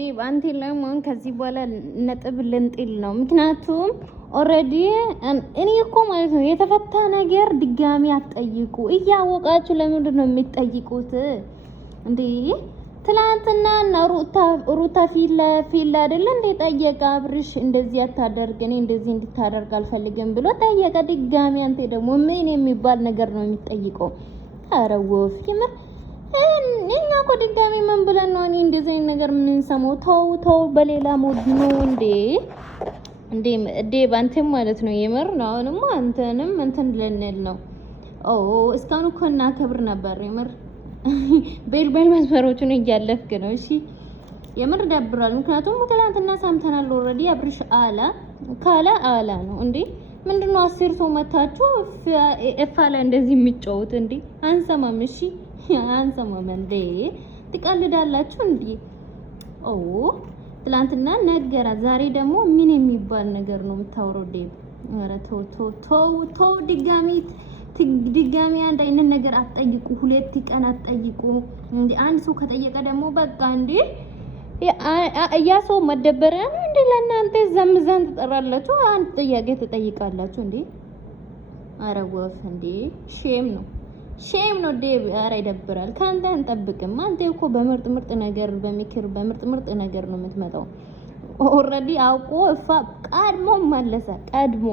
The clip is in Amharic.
ዴብ አንተ ለምን ከዚህ በኋላ ነጥብ ልንጥል ነው? ምክንያቱም ኦሬዲ እኔ እኮ ማለት ነው የተፈታ ነገር ድጋሚ አትጠይቁ። እያወቃችሁ ለምንድን ነው የምትጠይቁት እንዴ? ትላንትና ሩታ ፊላ አይደለ እንዴ ጠየቀ አብርሽ እንደዚህ አታደርግ እኔ እንደዚህ እንድታደርግ አልፈልግም ብሎ ጠየቀ። ድጋሚ አንተ ደግሞ ምን የሚባል ነገር ነው የሚጠይቀው? ኧረ ወፍ ይመር እኛ እኮ ድጋሚ ምን ብለን ነው እኔ እንደዚህ ነገር ምን ሰማው? ተው በሌላ ሞድ ነው እንዴ ባንተም ማለት ነው የምር ነው። አሁንማ አንተንም እንትን ልንል ነው። እስካሁን እኮ እናከብር ነበር የምር ቤል መስመሮቹን እያለፍክ ነው። እሺ የምር ደብራል። ምክንያቱም ትላንትና ሰምተናል ኦልሬዲ አብርሽ አላ ነው እንዴ ምንድነው 10 ሰው መታችሁ እፋ ላይ እንደዚህ የሚጫወት እንዴ? አንሰማም። እሺ አንሰማም እንዴ ትቀልዳላችሁ እንዴ? ትላንትና ነገራ ዛሬ ደግሞ ምን የሚባል ነገር ነው የምታወራው? ዴብ ኧረ ተው ድጋሚ አንድ አይነት ነገር አትጠይቁ። 2 ቀን አትጠይቁ እንዴ? አንድ ሰው ከጠየቀ ደግሞ በቃ እንዴ ያ ሰው መደበሪያ ነው እንዴ? ለእናንተ ዘምዘን ትጠራላችሁ፣ አንድ ጥያቄ ትጠይቃላችሁ እንዴ? ኧረ ወፍ እንዴ ሼም ነው ዴብ። ኧረ ይደብራል። ካንተ እንጠብቅም። አንተ እኮ በምርጥ ነገር በሚክር በምርጥ ነገር ነው የምትመጣው። ኦልሬዲ አውቆ ቀድሞ መለሰ ቀድሞ